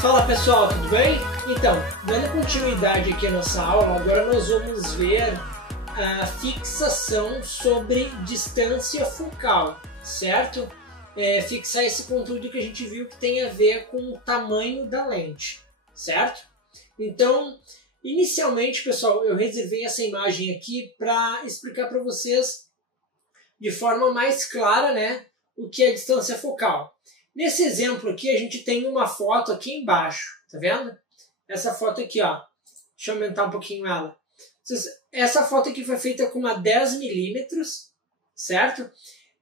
Fala pessoal, tudo bem? Então, dando continuidade aqui à nossa aula, agora nós vamos ver a fixação sobre distância focal, certo? Fixar esse conteúdo que a gente viu que tem a ver com o tamanho da lente, certo? Então, inicialmente, pessoal, eu reservei essa imagem aqui para explicar para vocês de forma mais clara, né, o que é distância focal. Nesse exemplo aqui, a gente tem uma foto aqui embaixo, tá vendo? Essa foto aqui, ó. Deixa eu aumentar um pouquinho ela. Essa foto aqui foi feita com uma 10 milímetros, certo?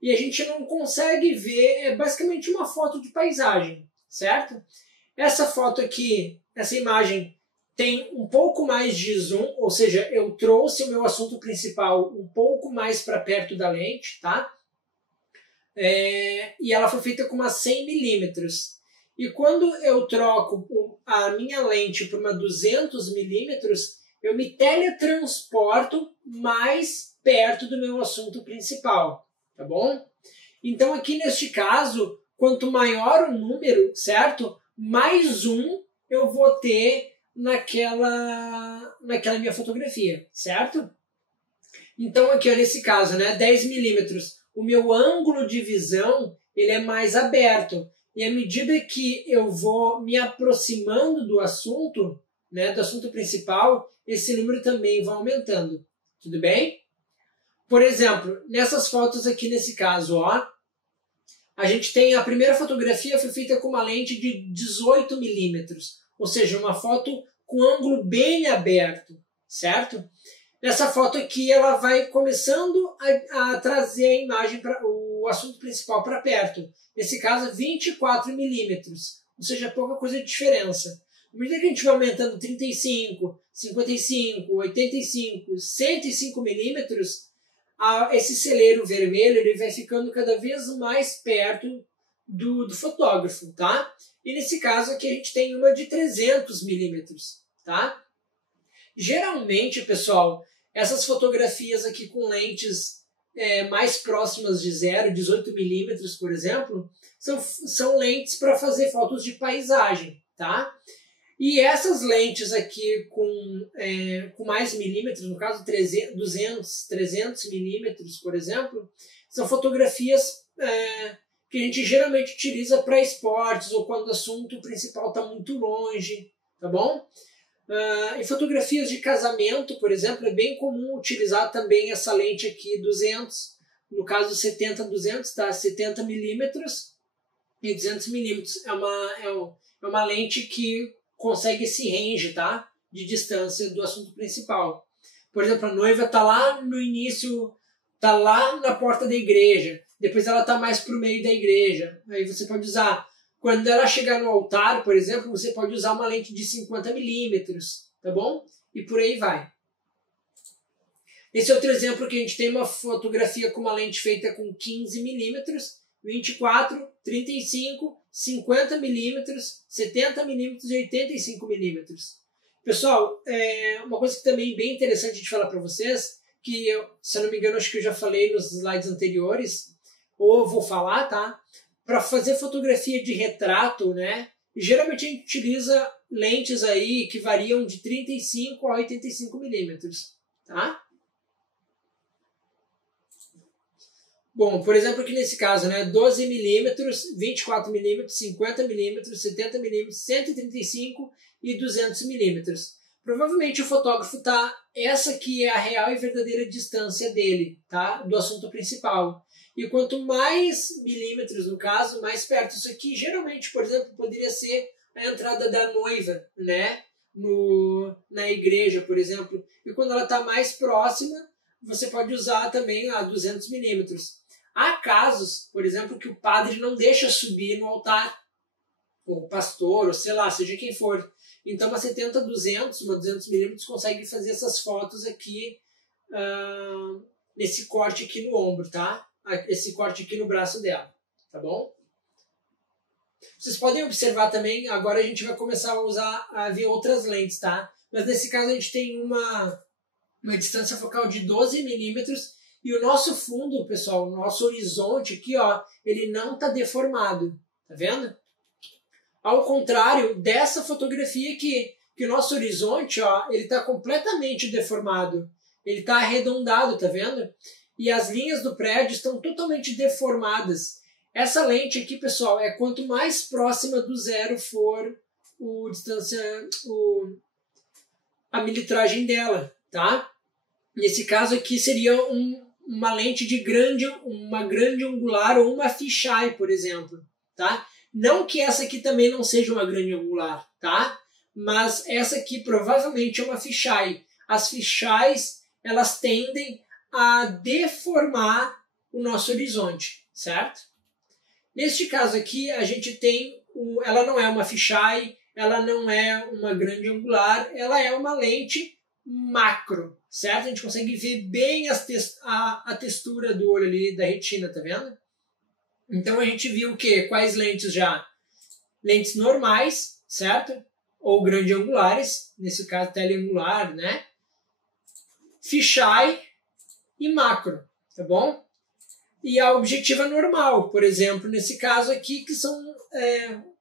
E a gente não consegue ver, é basicamente uma foto de paisagem, certo? Essa foto aqui, essa imagem tem um pouco mais de zoom, ou seja, eu trouxe o meu assunto principal um pouco mais para perto da lente, tá? E ela foi feita com uma 100 milímetros. E quando eu troco a minha lente por uma 200 milímetros, eu me teletransporto mais perto do meu assunto principal, tá bom? Então aqui neste caso, quanto maior o número, certo? Mais zoom eu vou ter naquela minha fotografia, certo? Então aqui, ó, nesse caso, né, 10 milímetros, o meu ângulo de visão ele é mais aberto. E à medida que eu vou me aproximando do assunto, né, do assunto principal, esse número também vai aumentando. Tudo bem? Por exemplo, nessas fotos aqui, nesse caso, ó, a gente tem a primeira fotografia foi feita com uma lente de 18 milímetros, ou seja, uma foto com ângulo bem aberto, certo? Nessa foto aqui, ela vai começando a trazer a imagem, o assunto principal para perto. Nesse caso, 24 milímetros, ou seja, pouca coisa de diferença. À medida que a gente vai aumentando 35, 55, 85, 105 milímetros, esse celeiro vermelho ele vai ficando cada vez mais perto do fotógrafo, tá? E nesse caso aqui a gente tem uma de 300 milímetros, tá? Geralmente, pessoal, essas fotografias aqui com lentes mais próximas de zero, 18 milímetros, por exemplo, são lentes para fazer fotos de paisagem, tá? E essas lentes aqui com mais milímetros, no caso 300 milímetros, por exemplo, são fotografias que a gente geralmente utiliza para esportes ou quando o assunto principal está muito longe, tá bom? Em fotografias de casamento, por exemplo, é bem comum utilizar também essa lente aqui 200, no caso 70-200, tá? 70 milímetros e 200 milímetros. É uma lente que consegue esse range, tá? De distância do assunto principal. Por exemplo, a noiva está lá no início, está lá na porta da igreja, depois ela está mais para o meio da igreja. Aí você pode usar. Quando ela chegar no altar, por exemplo, você pode usar uma lente de 50 milímetros, tá bom? E por aí vai. Esse é outro exemplo que a gente tem uma fotografia com uma lente feita com 15 milímetros, 24, 35, 50 milímetros, 70 milímetros e 85 milímetros. Pessoal, uma coisa que também é bem interessante de falar para vocês, que eu, se eu não me engano, acho que eu já falei nos slides anteriores, ou vou falar, tá? Para fazer fotografia de retrato, né? Geralmente a gente utiliza lentes aí que variam de 35 a 85 milímetros, tá? Bom, por exemplo, aqui nesse caso, né? 12 milímetros, 24 milímetros, 50 milímetros, 70 milímetros, 135 e 200 milímetros. Provavelmente o fotógrafo tá... Essa aqui é a real e verdadeira distância dele, tá? Do assunto principal. E quanto mais milímetros, no caso, mais perto. Isso aqui, geralmente, por exemplo, poderia ser a entrada da noiva, né? Na igreja, por exemplo. E quando ela está mais próxima, você pode usar também a 200 milímetros. Há casos, por exemplo, que o padre não deixa subir no altar, ou o pastor, ou sei lá, seja quem for. Então, uma 70-200, uma 200 milímetros, consegue fazer essas fotos aqui, nesse corte aqui no ombro, tá? Esse corte aqui no braço dela, tá bom? Vocês podem observar também, agora a gente vai começar a ver outras lentes, tá? Mas nesse caso a gente tem uma distância focal de 12 milímetros e o nosso fundo, pessoal, o nosso horizonte aqui, ó, ele não está deformado, tá vendo? Ao contrário dessa fotografia aqui, que o nosso horizonte, ó, ele está completamente deformado. Ele está arredondado, tá vendo? E as linhas do prédio estão totalmente deformadas. Essa lente aqui, pessoal, é quanto mais próxima do zero for a milimetragem dela, tá? Nesse caso aqui seria uma lente de uma grande angular ou uma fisheye, por exemplo, tá? Não que essa aqui também não seja uma grande angular, tá? Mas essa aqui provavelmente é uma fisheye. As fisheyes, elas tendem a deformar o nosso horizonte, certo? Neste caso aqui, a gente tem, ela não é uma fisheye, ela não é uma grande angular, ela é uma lente macro, certo? A gente consegue ver bem a textura do olho ali, da retina, tá vendo? Então a gente viu o quê? Quais lentes já? Lentes normais, certo? Ou grande angulares, nesse caso teleangular, né? Fisheye e macro, tá bom? E a objetiva normal, por exemplo, nesse caso aqui, que são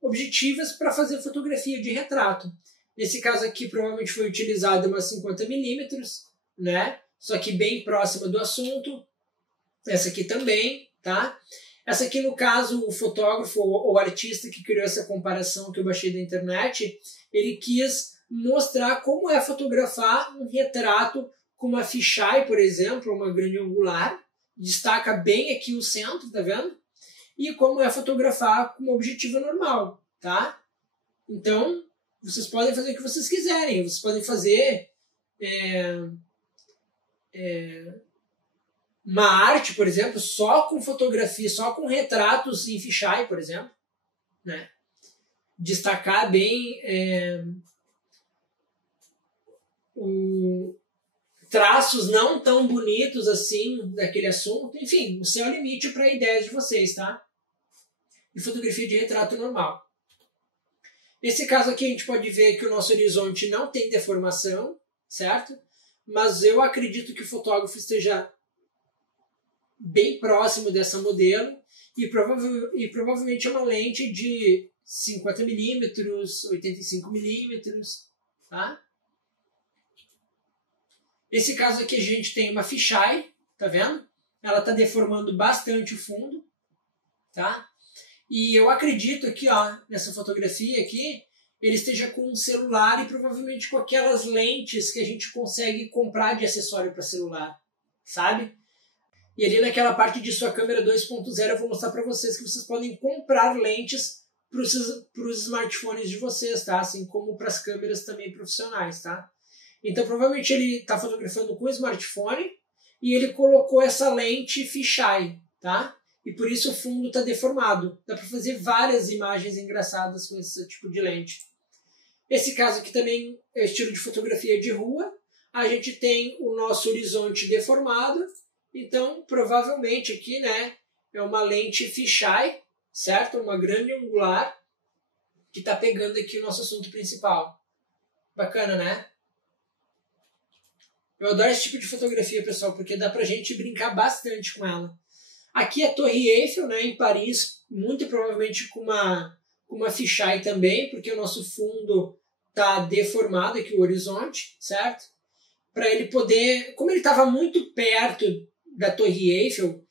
objetivas para fazer fotografia de retrato. Nesse caso aqui, provavelmente foi utilizada uma 50mm, né? Só que bem próxima do assunto. Essa aqui também, tá? Essa aqui, no caso, o fotógrafo ou o artista que criou essa comparação que eu baixei da internet, ele quis mostrar como é fotografar um retrato com uma fisheye, por exemplo, uma grande angular, destaca bem aqui o centro, tá vendo? E como é fotografar com uma objetiva normal, tá? Então, vocês podem fazer o que vocês quiserem. Vocês podem fazer uma arte, por exemplo, só com fotografia, só com retratos em fisheye, por exemplo, né? Destacar bem traços não tão bonitos assim daquele assunto. Enfim, o céu é o limite para ideias de vocês, tá? E fotografia de retrato normal. Nesse caso aqui a gente pode ver que o nosso horizonte não tem deformação, certo? Mas eu acredito que o fotógrafo esteja bem próximo dessa modelo e provavelmente é uma lente de 50mm, 85mm, tá? Nesse caso aqui a gente tem uma fisheye, tá vendo? Ela está deformando bastante o fundo, tá? E eu acredito que, ó, nessa fotografia aqui, ele esteja com um celular e provavelmente com aquelas lentes que a gente consegue comprar de acessório para celular, sabe? E ali naquela parte de sua câmera 2.0 eu vou mostrar para vocês que vocês podem comprar lentes para os smartphones de vocês, tá? Assim como para as câmeras também profissionais, tá? Então provavelmente ele está fotografando com o smartphone e ele colocou essa lente fisheye, tá? E por isso o fundo está deformado. Dá para fazer várias imagens engraçadas com esse tipo de lente. Esse caso aqui também é estilo de fotografia de rua. A gente tem o nosso horizonte deformado. Então, provavelmente aqui, né, é uma lente fisheye, certo? Uma grande angular que está pegando aqui o nosso assunto principal. Bacana, né? Eu adoro esse tipo de fotografia, pessoal, porque dá pra gente brincar bastante com ela. Aqui é a Torre Eiffel, né, em Paris, muito provavelmente com uma fisheye também, porque o nosso fundo está deformado aqui, o horizonte, certo? Para ele poder, como ele estava muito perto da Torre Eiffel,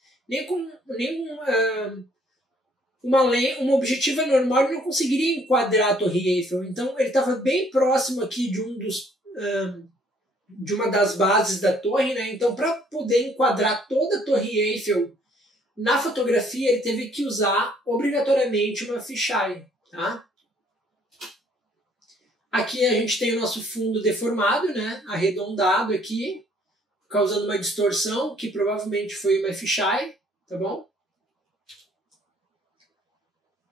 uma objetiva normal ele não conseguiria enquadrar a Torre Eiffel. Então ele estava bem próximo aqui de uma das bases da torre, né? Então para poder enquadrar toda a Torre Eiffel na fotografia, ele teve que usar obrigatoriamente uma fisheye, tá? Aqui a gente tem o nosso fundo deformado, né? Arredondado aqui, causando uma distorção, que provavelmente foi uma fisheye, tá bom?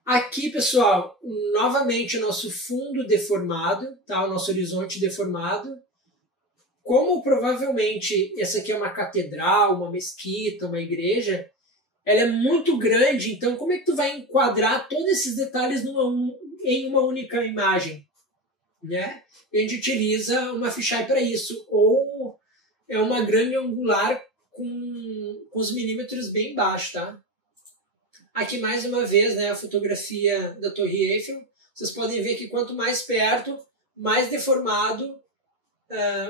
Aqui, pessoal, novamente o nosso fundo deformado, tá? O nosso horizonte deformado. Como provavelmente essa aqui é uma catedral, uma mesquita, uma igreja, ela é muito grande, então como é que tu vai enquadrar todos esses detalhes em uma única imagem? Né? A gente utiliza uma fisheye para isso, ou é uma grande angular com os milímetros bem baixos, tá? Aqui mais uma vez, né, a fotografia da Torre Eiffel. vocês podem ver que quanto mais perto, mais deformado,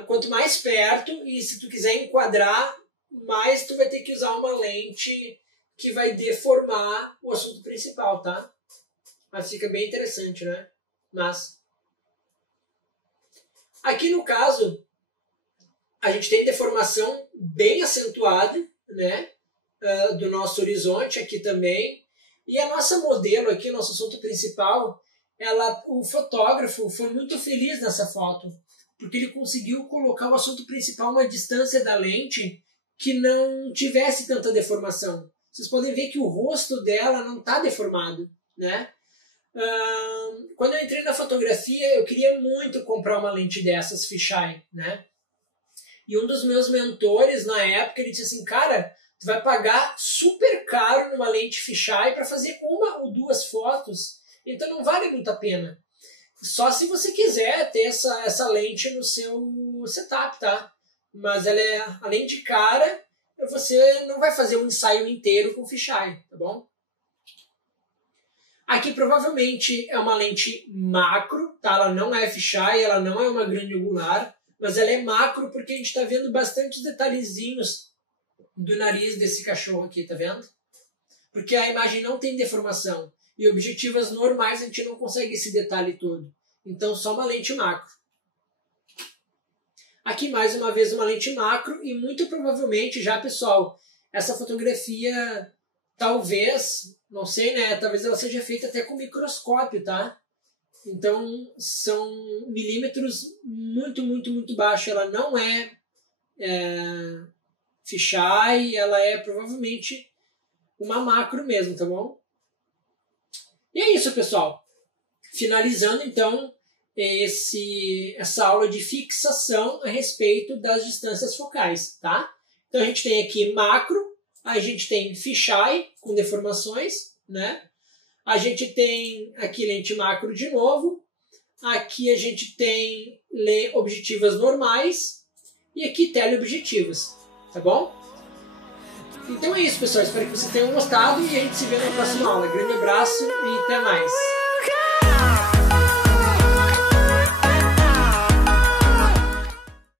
quanto mais perto, e se tu quiser enquadrar, mais tu vai ter que usar uma lente que vai deformar o assunto principal, tá? Mas fica bem interessante, né? Mas aqui no caso, a gente tem deformação bem acentuada, né? Do nosso horizonte aqui também. E a nossa modelo aqui, o nosso assunto principal, o fotógrafo foi muito feliz nessa foto, porque ele conseguiu colocar o assunto principal a uma distância da lente que não tivesse tanta deformação. Vocês podem ver que o rosto dela não está deformado, né? Quando eu entrei na fotografia, eu queria muito comprar uma lente dessas, fisheye, né? E um dos meus mentores na época, ele disse assim, cara, tu vai pagar super caro numa lente fisheye para fazer uma ou duas fotos, então não vale muito a pena. Só se você quiser ter essa lente no seu setup, tá? Mas ela é, além de cara, você não vai fazer um ensaio inteiro com fisheye, tá bom? Aqui provavelmente é uma lente macro, tá? Ela não é fisheye, ela não é uma grande angular, mas ela é macro porque a gente está vendo bastante detalhezinhos do nariz desse cachorro aqui, tá vendo? Porque a imagem não tem deformação. E objetivas normais a gente não consegue esse detalhe todo. Então só uma lente macro. Aqui mais uma vez uma lente macro e muito provavelmente já, pessoal, essa fotografia talvez, não sei, né? Talvez ela seja feita até com microscópio, tá? Então são milímetros muito, muito, muito baixos. Ela não é fisheye, ela é provavelmente uma macro mesmo, tá bom? E é isso, pessoal. Finalizando, então, essa aula de fixação a respeito das distâncias focais, tá? Então, a gente tem aqui macro, a gente tem fisheye com deformações, né? A gente tem aqui lente macro de novo. Aqui a gente tem objetivas normais e aqui teleobjetivas, tá bom? Então é isso, pessoal. Espero que vocês tenham gostado e a gente se vê na próxima aula. Grande abraço e até mais!